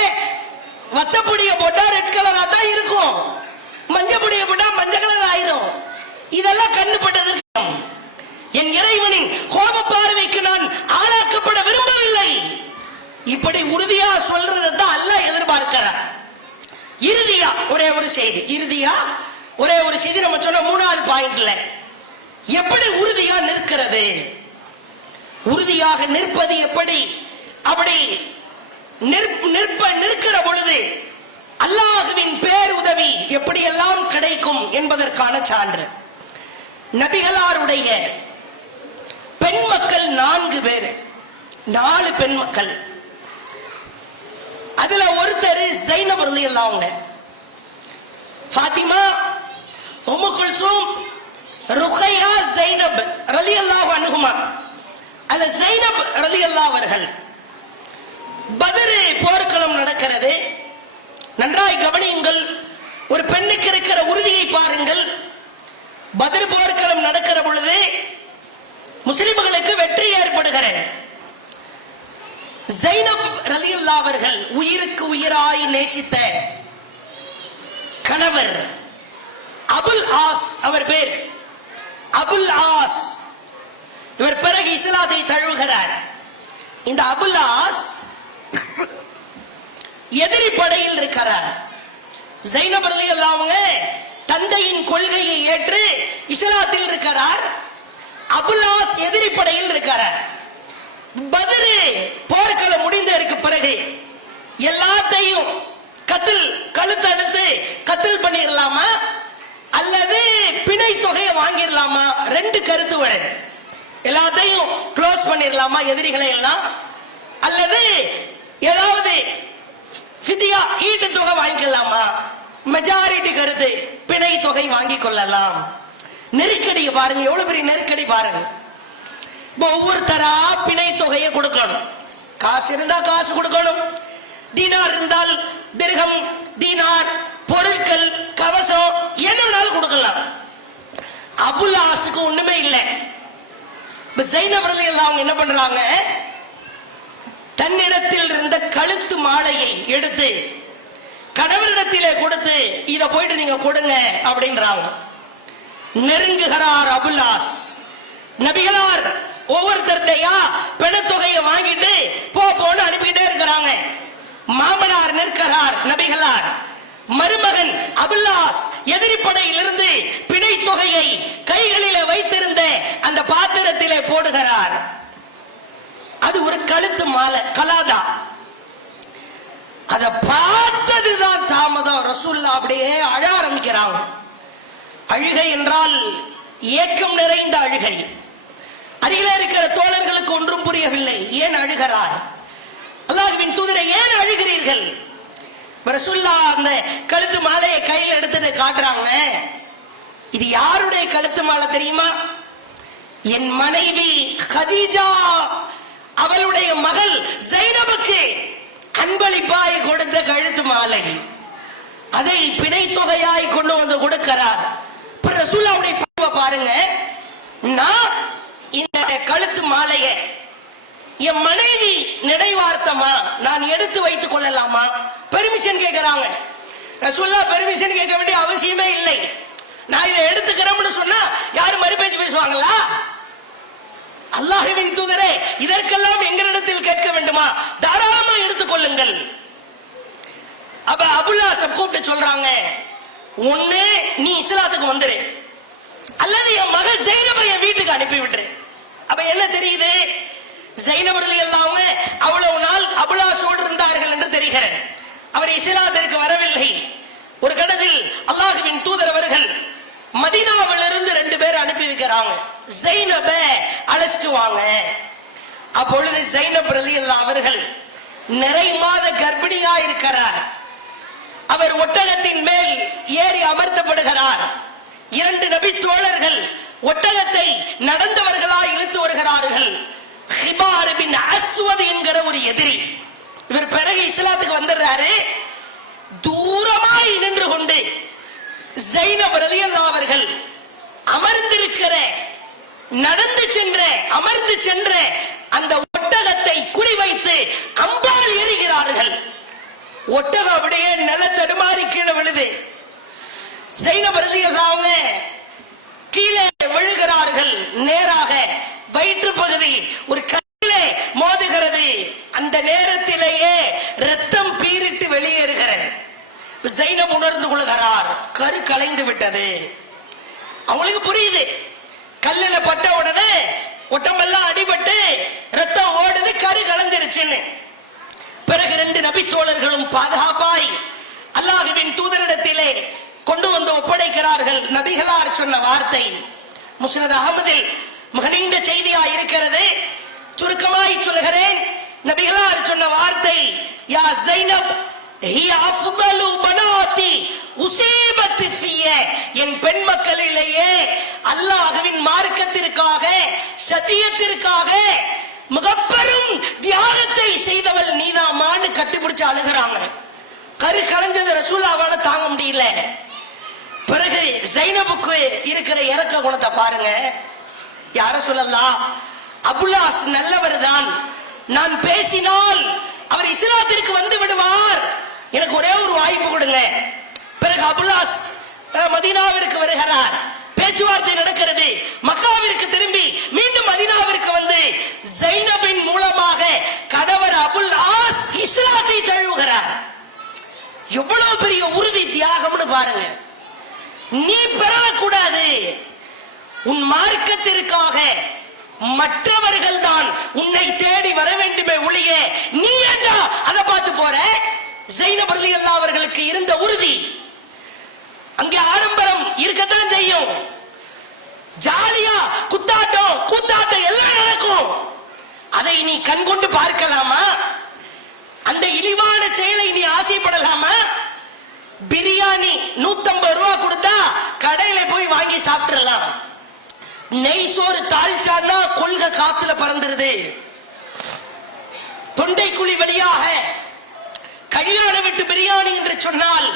வத்தப்பொடிய போட்டா ரெட் கலரா தான் இருக்கும், மஞ்சள் பொடிய போட்டா மஞ்சள் கலர் ஆயிரும். இதெல்லாம் கண்ணு பட்டது. என் இறைவனின் கோப பார்வைக்கு நான் ஆளாக்கப்பட விரும்பவில்லை. இப்படி உறுதியா சொல்றதான் அல்லாஹ் எதிர்பார்க்கிறார். இறுதியா ஒரே ஒரு செய்தி நம்ம சொன்ன 3வது பாயிண்ட்ல எப்படி உறுதியா நிற்கிறது? உறுதியாக நிற்பது எப்படி? அப்படி நிற்கிற பொழுது அல்லாஹ்வின் பேருதவி எப்படியெல்லாம் கிடைக்கும் என்பதற்கான சான்று. நபிகளாருடைய பெண் மக்கள் 4 பேர், 4 பெண் மக்கள். அதுல ஒருத்தர் ஸைனப் ரலியல்லாஹு அன்ஹா, ஃபாத்திமா, உம்மு குல்சூம், ருக்கையா, ஸைனப் ரலியல்லாஹு அன்ஹுமா. அல்ல ஸைனப் ரலியல்லாஹு அவர்கள் பத்ர் போர்க்களம் நடக்கிறது. நன்றாய் கவனியுங்கள், ஒரு பெண்ணுக்கு இருக்கிற உறுதியை பாருங்கள். பத்ர் போர்க்களம் நடக்கிற பொழுது முஸ்லிம்களுக்கு வெற்றி ஏற்படுகிறது. ஸைனப் ரலியல்லாஹு அவர்கள் உயிருக்கு உயிராய் நேசித்த கணவர் அபுல் ஆஸ், அவர் பேர் அபுல் ஆஸ். இவர் பிறகு இஸ்லாத்தை தழுவுகிறார். இந்த அபுல் ஆஸ் எதிரி படையில் இருக்கிறார். ஸைனப் ரலியல்லாஹு அன்ஹா தந்தையின் கொள்கையை ஏற்று இஸ்லாத்தில் இருக்கிறார். அபுல் ஆஸ் எதிரி படையில் இருக்கிறார். பத்ர் போர்க்களம் முடிந்ததற்கு பிறகு எல்லாத்தையும் கழுத்தடுத்து கத்தல் பண்ணிடலாமா அல்லது பிணை தொகையை வாங்கிடலாமா? 2 கருத்து வருது. எல்லாத்தையும் க்ளோஸ் பண்ணிடலாமா எதிரிகளை எல்லாம், அல்லது ஏதாவது ஃபிதியா ஈட்டு தொகை வாங்கிக்கலாமா? மெஜாரிட்டி கருத்து பிணை தொகை வாங்கிக் கொள்ளலாம். நெருக்கடியை பாருங்க, எவ்வளவு பெரிய நெருக்கடி பாருங்க. ஒவ்வொருத்தரா பிணை தொகையை கொடுக்கணும். காசு இருந்தா காசு கொடுக்கணும், தீனார் இருந்தால் திர்ஹம், தீனார், பொருட்கள், கவசம் என்ன வேணாலும் கொடுக்கலாம். அபுல் ஆஸுக்கு ஒண்ணுமே இல்லை. ஸைனப் ரலியல்லாஹு அன்ஹா என்ன பண்றாங்க, தன்னிடத்தில் இருந்த கழுத்து மாலையை எடுத்து கணவரிடத்திலே கொடுத்து இத போயிட்டு நீங்க கொடுங்க அப்படின்றாங்க. நெருங்குகிறார் அபுல் ஆஸ். நபிகளார் ஒவ்வொருத்தருடையா பெணத்தொகையை வாங்கிட்டு போன்னு அனுப்பிட்டே இருக்கிறாங்க. மாமனார் நிற்கிறார் நபிகளார். மருமகன் அபுல் ஆஸ் எதிரிப்படையில் இருந்து பிணை தொகையை கைகளிலே வைத்திருந்த அந்த பாத்திரத்திலே போடுகிறார். அது ஒரு கழுத்து மாலை, கலாதா. அதை பார்த்ததுதான் தாமதம். ரசூலுல்லாஹ் அப்படியே அழ ஆரம்பிக்கிறாங்க. அழுகை என்றால் ஏக்கம் நிறைந்த அழுகை. அருகிலே இருக்கிற தோழர்களுக்கு ஒன்றும் புரியவில்லை. ஏன் அழுகிறார்? அல்லாஹ்வின் தூதரை ஏன் அழுகிறீர்கள்? ரசூலுல்லாஹ் அந்த கழுத்து மாலையை கையில் எடுத்துட்டு காட்டுறாங்க. இது யாருடைய கழுத்து மாலை தெரியுமா? என் மனைவி கதீஜா அவளுடைய மகள் ஸைனபுக்கு அன்பளிப்பாய் கொடுத்த கழுத்து மாலை. அதை பிணை தொகையாய் கொண்டு வந்து கொடுக்கிறார். ரசூலுல்லாஹ்வுடைய பண்பை பாருங்க. நான் இந்த கழுத்து மாலையை என் மனைவி நினைவார்த்தமா நான் எடுத்து வைத்துக் கொள்ளலாமா? பெர்மிஷன் கேட்கிறாங்க. ரசூலுல்லாஹ் பெர்மிஷன் கேட்க வேண்டிய அவசியமே இல்லை. நான் இதை எடுத்துக்கிறேன்னு சொன்னா யாரும் மறுபேச்சு பேசுவாங்களா? அல்லாஹ்வின் தூதரே, இதற்கெல்லாம் எங்களிடத்தில் கேட்க வேண்டுமா? தாராளமா எடுத்துக்கொள்ளுங்கள். அப்ப அபுல் ஆஸ் கூப்பிட்டு சொல்றாங்க, ஒண்ணு நீ இஸ்லாத்துக்கு வந்துரு, அல்லது என் மகன் ஸைனபை என் வீட்டுக்கு அனுப்பி விட்டுரு. அப்ப என்ன தெரியுது? ஸைனப் ரலியல்லாஹு அன்ஹா அவ்வளவு நாள் அபுல் ஆஸோடு இருந்தார்கள் என்று தெரிகிறது. அவர் இஸ்லாத்திற்கு வரவில்லை. ஒரு கட்டத்தில் அல்லாஹ்வின் தூதர் அவர்கள் மதீனாவிலிருந்து 2 பேர் அனுப்பி வைக்கிறாங்க. ஸைனபை அழைச்சிட்டு வாங்க. அப்பொழுது ஸைனப் ரலியல்லாஹு அவர்கள் நிறை மாத கர்ப்பிணியா இருக்கிறார். அவர் ஒட்டகத்தின் மேல் ஏறி அமர்த்தப்படுகிறார். 2 நபி தோழர்கள் ஒட்டகத்தை நடந்தவர்களாய் இழுத்து வருகிறார்கள். ஹிபார் பின் அஸ்வத் என்கிற ஒரு எதிரி. இவர் பிறகு இஸ்லாத்துக்கு வந்துடுறாரு. தூரமாய் நின்று கொண்டு ஸைனப் ரலியல்லாஹு அவர்கள் அமர்ந்திருக்கிற அமர்ந்து சென்ற அந்த ஒட்டகத்தை குறிவைத்து அம்பால் எறிகிறார்கள். ஒட்டகம் அப்படியே நில தடுமாறி கீழே விழுது. ஸைனப் ரலியல்லாஹு அன்ஹா கீழே விழுகிறார்கள். நேராக வயிற்று பகுதி ஒரு கையிலே மோதுகிறது. அந்த நேரத்திலேயே ரத்தம் பீரிட்டு வெளியேறுகிறது. ஸைனப் உணர்ந்து கொள்கிறார், கரு கலைந்து விட்டது. அவங்களுக்கு புரியுது, கல்லுல பட்ட உடனே ஒட்டமெல்லாம் அடிபட்டு ரத்தம் ஓடுது, கரு கலந்துருச்சுன்னு. பிறகு 2 நபி தோழர்களும் பாதுகாப்பாய் அல்லாஹ்வின் தூதரிடத்திலே கொண்டு வந்து ஒப்படைக்கிறார்கள். நபிகளார் சொன்ன வார்த்தை முஸ்னத் அஹ்மதில் மிக நீண்ட செய்தியா இருக்கிறது, சுருக்கமாய் சொல்கிறேன். நபிகளார் சொன்ன வார்த்தை, யா ஸைனப் ஹிய அஃதலு பனாதி உஸீபத் ஃபிய, என் பெண் மக்களிலேயே அல்லாஹ்வின் மார்க்கத்திற்காக சத்தியத்திற்காக மிகப்பெரும் தியாகத்தை செய்தவள் நீதாமான்னு கட்டிப்பிடிச்சு அழுகிறாங்க. கரு கலைஞ்சது ரசூலாவால தாங்க முடியல. பிறகு ஸைனபுக்கு இருக்கிற இறக்க குணத்தை பாருங்க. யார சொல்லலாம், அபுல்லாஸ் நல்லவர் தான், நான் பேசினால் அவர் இஸ்லாத்திற்கு வந்து விடுவார், எனக்கு ஒரே ஒரு வாய்ப்பு கொடுங்க. பிறகு அபுல்லாஸ் மதீனாவிற்கு வருகிறார், பேச்சுவார்த்தை நடக்கிறது. மக்காவிற்கு திரும்பி மீண்டும் மதீனாவிற்கு வந்து ஸைனபின் மூலமாக கணவர் அபுல் ஆஸ் இஸ்லாத்தை தழுவுகிறார். எவ்வளவு பெரிய உறுதி தியாகம்னு பாருங்க. நீ பெறக்கூடாது, உன் மார்க்கத்திற்காக மற்றவர்கள் தான் உன்னை தேடி வர வேண்டுமே ஒழிய நீ ஏண்டா அதை பார்த்து போற. ஸைனப் ரலியல்லாஹு அவர்களுக்கு இருந்த உறுதி. அங்கே ஆடம்பரம் இருக்கத்தான் செய்யும், ஜாலியா குத்தாட்டம் கூத்தாட்டம் எல்லாம் நடக்கும். அதை நீ கண்கொண்டு பார்க்கலாமா? அந்த இழிவான செயலை நீ ஆசைப்படலாமா? பிரியாணி 150 ரூபாய் கொடுத்தா கடையில போய் வாங்கி சாப்பிடலாம். நெய் சோறு தாழ்ச்சான்னா கொள்கை காத்துல பறந்துருது. தொண்டைக்குழி வழியாக கல்யாண விட்டு பிரியாணி என்று சொன்னால்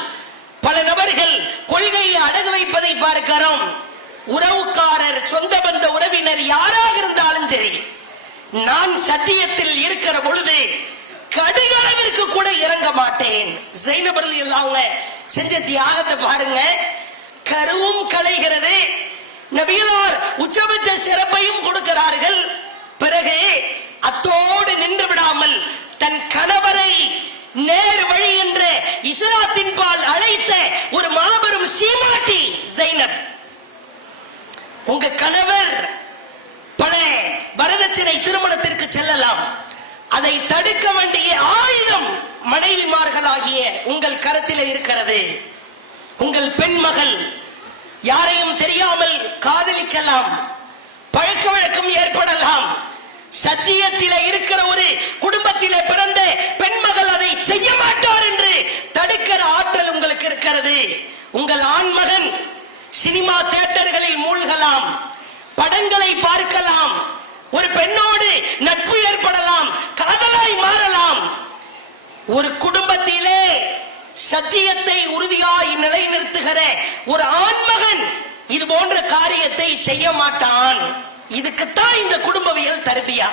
பல நபர்கள் கொள்கையை அடகு வைப்பதை பார்க்கிறோம். உறவுக்காரர், சொந்த பந்த உறவினர் யாராக இருந்தாலும் சரி, நான் சத்தியத்தில் இருக்கிற பொழுது கடுகளவிற்கு கூட இறங்க மாட்டேன். ஸைனப் ரலியல்லாஹு செஞ்ச தியாகத்தை பாருங்க. கருவும் கலைகிறது, நபிகளார் உச்சபட்ச சிறப்பையும் கொடுக்கிறார்கள். பிறகு அத்தோடு நின்று விடாமல் தன் கணவரை நேர் வழி என்ற இஸ்லாத்தின் பால் அழைத்த ஒரு மாபெரும் சீமாட்டி ஸைனப். உங்க கணவர் பல வரதட்சணை திருமணத்திற்கு செல்லலாம், அதை தடுக்க வேண்டிய ஆயுதம் மனைவிமார்களாகிய உங்கள் கரத்தில் இருக்கிறது. உங்கள் பெண் மகள் யாரையும் தெரியாமல் காதலிக்கலாம், பழக்க வழக்கம் ஏற்படலாம். சத்தியத்தில இருக்கிற ஒரு குடும்பத்திலே பிறந்த பெண்மகள் அதை செய்ய மாட்டார் என்று தடுக்கிற ஆற்றல் உங்களுக்கு இருக்கிறது. உங்கள் ஆண்மகன் சினிமா தியேட்டர்களில் மூழ்கலாம், படங்களை பார்க்கலாம், ஒரு பெண்ணோடு நட்பு ஏற்படலாம், காதலாய் மாறலாம். ஒரு குடும்பத்திலே சத்தியத்தை உறுதியாய் நிலைநிறுத்துகிற ஒரு ஆண்மகன் இது போன்ற காரியத்தை செய்ய மாட்டான். இதுக்குத்தான் இந்த குடும்பவியல் தர்பியா.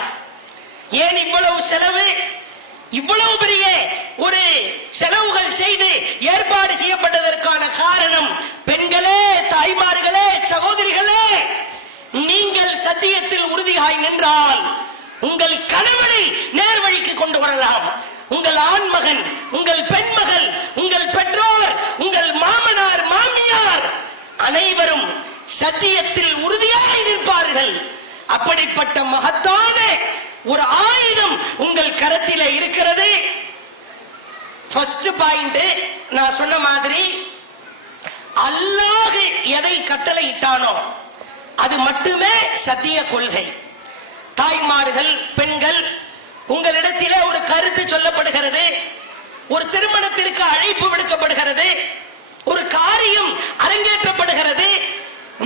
ஏன் இவ்வளவு செலவு, இவ்வளவு பெரிய ஒரு செலவுகள் செய்து ஏற்பாடு செய்யப்பட்டதற்கான காரணம், பெண்களே, தாய்மார்களே, சகோதரிகளே, நீங்கள் சத்தியத்தில் உறுதியாய் நின்றால் உங்கள் கணவனை நேர்வழிக்கு கொண்டு வரலாம். உங்கள் ஆண்மகன், உங்கள் பெண்மகள், உங்கள் பெற்றோர், உங்கள் மாமனார், மாமியார் அனைவரும் சத்தியத்தில் உறுதியாய் நிற்பார்கள். அப்படிப்பட்ட மகத்தான ஒரு ஆயுதம் உங்கள் கரத்தில் இருக்கிறது. ஃபர்ஸ்ட் பாயிண்ட் நான் சொன்ன மாதிரி, அல்லாஹ் எதை கட்டளை இட்டானோ அது மட்டுமே சத்திய கொள்கை. தாய்மார்கள், பெண்கள், உங்களிடத்திலே ஒரு கருத்து சொல்லப்படுகிறது, ஒரு திருமணத்திற்கு அழைப்பு விடுக்கப்படுகிறது, ஒரு காரியம் அரங்கேற்றப்படுகிறது.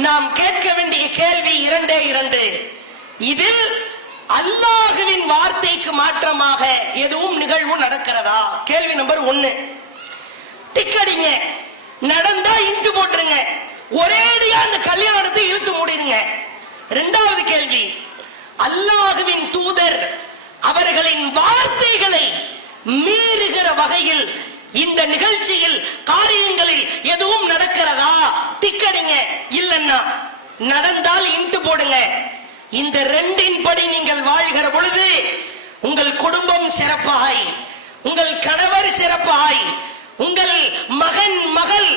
நாம் கேட்க வேண்டிய கேள்வி 2. இதில் அல்லாஹ்வின் வார்த்தைக்கு மாற்றமாக எதுவும் நிகழ்வு நடக்கிறதா? கேள்வி நம்பர் 1. டிக்கடிங்க, நடந்தா இன்ட்டு போட்டுருங்க, ஒரேடியா அந்த கல்யாணத்தை இழுத்து மூடிடுங்க. 2வது கேள்வி, அல்லாஹ்வின் தூதர் அவர்களின் வார்த்தைகளை மீறுகிற வகையில் இந்த நிகழ்ச்சியில் காரியங்களில் எதுவும் நடக்கிறதா? டிக்கடிங்க, இல்லன்னா நடந்தால் இன்ட்டு போடுங்க. இந்த 2 படி நீங்கள் வாழ்கிற பொழுது உங்கள் குடும்பம் சிறப்பாய், உங்கள் கணவர் சிறப்பாய், உங்கள் மகன், மகள்,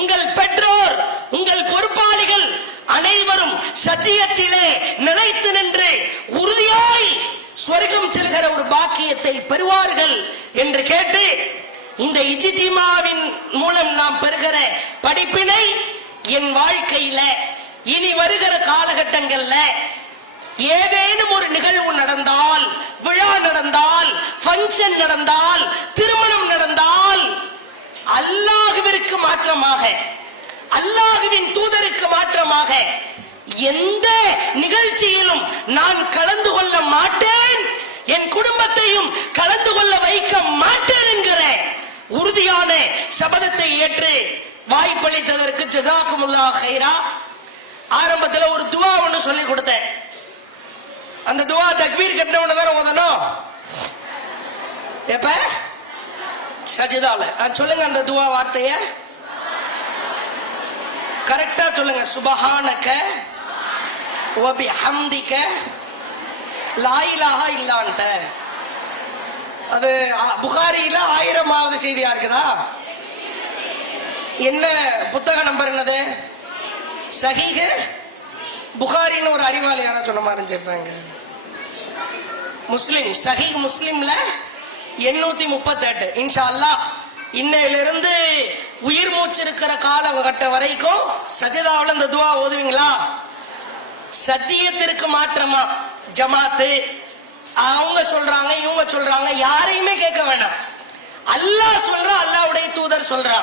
உங்கள் பெற்றோர், உங்கள் பொறுப்பாளிகள் அனைவரும் சத்தியத்திலே நிலைத்து நின்று உறுதியாய் சொர்க்கம் செல்கிற ஒரு பாக்கியத்தை பெறுவார்கள் என்று கேட்டு, இந்த இஜ்திமாவின் மூலம் நாம் பெறுகிற படிப்பினை என் வாழ்க்கையில இனி வருகிற காலகட்டங்கள்ல ஏதேனும் ஒரு நிகழ்வு நடந்தால், விழா நடந்தால், ஃபங்க்ஷன் நடந்தால், திருமணம் நடந்தால், அல்லாஹ்விற்கு மாற்றமாக, அல்லாஹ்வின் தூதருக்கு மாற்றமாக எந்த நிகழ்ச்சியிலும் நான் கலந்து கொள்ள மாட்டேன், என் குடும்பத்தையும் கலந்து கொள்ள வைக்க மாட்டேன் என்கிற உறுதியான சபதத்தை ஏற்று வாய்ப்பளித்ததற்கு ஜஸாக்குமுல்லாஹ் கைரா. ஆரம்பத்தில் ஒரு துவா ஒன்று சொல்லி கொடுத்தேன். அந்த துவா தக்பீர் கட்டினவன தானே ஓதணும். எப்ப சஜிதால சொல்லுங்க அந்த துவா வார்த்தைய கரெக்டா சொல்லுங்க. சுபஹானக வ பிஹம்திக லா இலாஹா இல்லா அன்த. அது புகாரியில 1000வது செய்தியா இருக்குதா? என்ன புத்தக நம்பர் என்னது? சஹீஹ் புகாரின்னு ஒரு அறிவாளி யாரா சொன்ன மாதிரி இருப்பாங்க. முஸ்லிம் சஹீஹ் முஸ்லிம்ல 838. இன்ஷா அல்லாஹ் இன்னையிலிருந்து உயிர் மூச்சு இருக்கிற காலகட்டம் வரைக்கும் சஜிதாவில் இந்த துவா ஓதுவீங்களா? சத்தியத்திற்கு மாற்றமா ஜமாத்து அவங்க சொல்றாங்க, இவங்க சொல்றாங்க, யாரையுமே கேட்க வேண்டாம். அல்லாஹ் சொல்றா, அல்லாஹ்வுடைய தூதர் சொல்றா.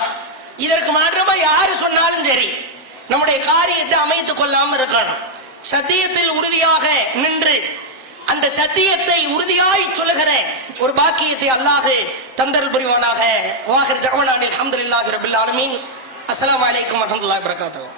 இதற்கு மாற்றமா யாரு சொன்னாலும் சரி, நம்முடைய காரியத்தை அமைத்துக் கொள்ளாம இருக்கணும். சத்தியத்தில் உறுதியாக நின்று அந்த சத்தியத்தை உறுதியாய் சொல்லுகிற ஒரு பாக்கியத்தை அல்லாஹ் தந்தருள் புரிவானாக. வாஹிர் தஅவானா அல்ஹம்துலில்லாஹி ரப்பில் ஆலமீன். அஸ்ஸலாமு அலைக்கும் வரஹ்மத்துல்லாஹி வபரகாத்துஹு.